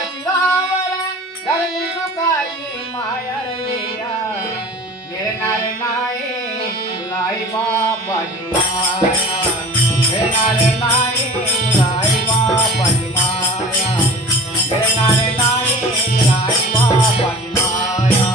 शिवावर धरली सुखाची माया रेया मिळणार नाही तुलाई बापाची माया मिळणार नाही तुलाई बापाची माया मिळणार नाही तुलाई बापाची माया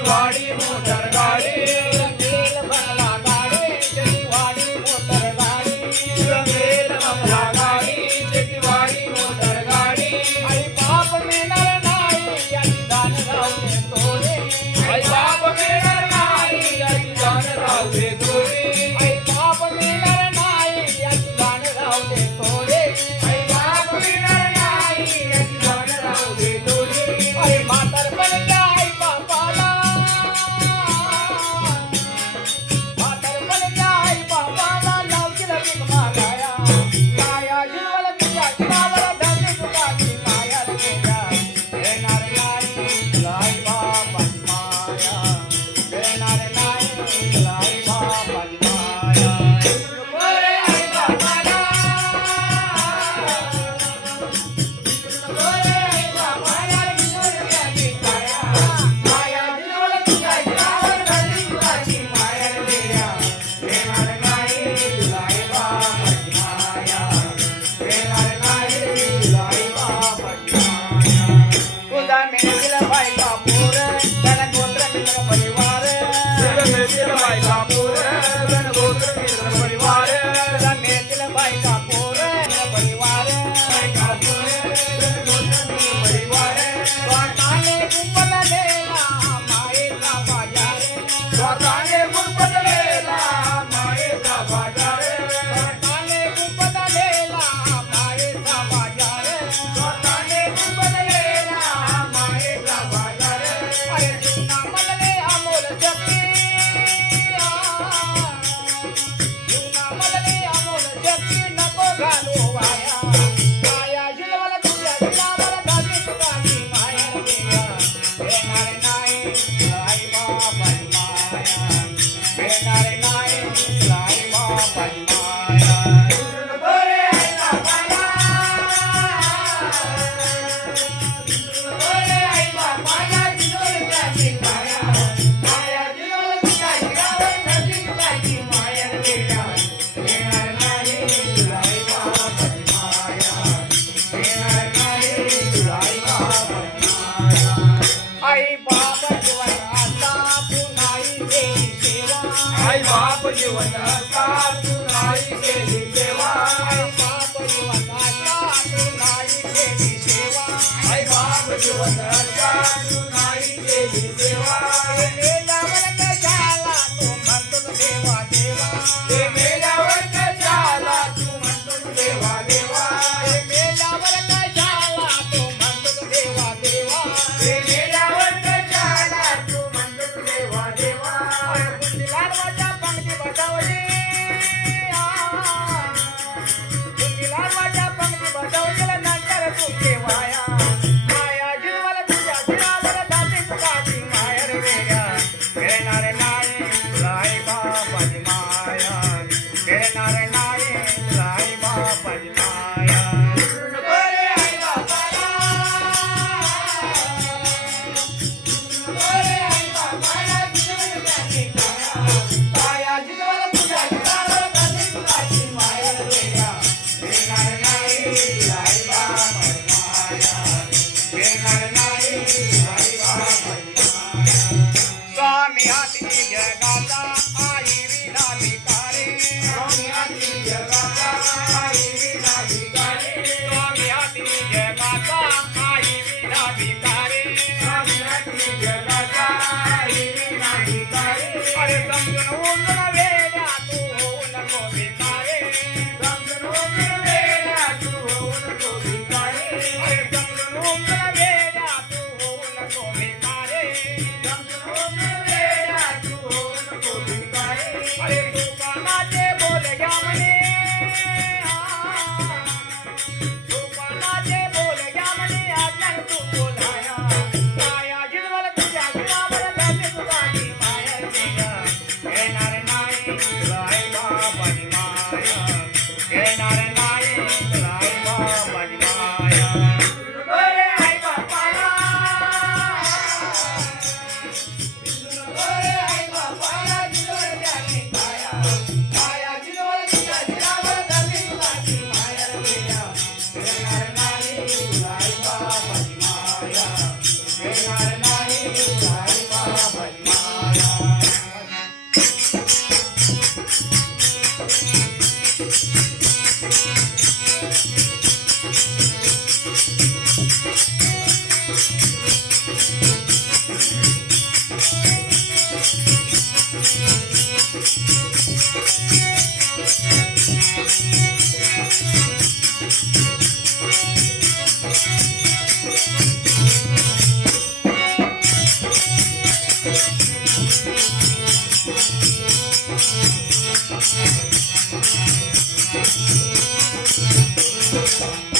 वाडी मोटर गाडी रंगेल बंगला गाडी त्याची वाडी मोटर गाडी रंगेल बंगला गाडी त्याची वाडी मोटर गाडी आई बाप मिळणार नाही याची दान राहू दे थोडे आई बाप मिळणार नाही याची दान राहू दे थोडे आई बाप मिळणार नाही याची दान राहू दे थोडे आई बाप मिळणार नाही याची दान राहू दे थोडे आई म्हातारपण आई बापाला जीवन तू नाही केली सेवा आई बाप जीवन तू नाही केली सेवा आई बाप जीवन तू नाही केली सेवा मेल्यावर कशाला तू म्हणतो देवा देवा मेल्यावर कशाला तू म्हणतो देवा देवा मेल्यावर कशाला तू म्हणतो देवा देवा मेल्यावर कशाला तू म्हणतो देवा देवा जगाचा हिरी नाही काही. अरे समजून उमजून वेड्या तू होऊ नको भिकारी. समजून उमजून वेड्या तू होऊ नको भिकारी. अरे समजून उमजून वेड्या तू होऊ नको भिकारी. समजून उमजून वेड्या तू होऊ नको भिकारी. अरे दुकानाचे बोल घ्या म्हणे. दुकानाचे बोल घ्या म्हणे. अज्ञान तू बोलाया. माया जिजवल तुझ्या जीवावर झाली तुझी माया दिया. येणार नाही तुला आई बाबाची माया. येणार नाही तुला आई बाबाची माया. अरे आई बापाला. अरे आई बापाला जिजवल त्याने पाया. माया जिजवल तुझ्या जीवावर झाली तुझी माया दिया. येणार नाही तुला आई बाबाची माया. येणार नाही तुला आई बाबाची माया. Thank you.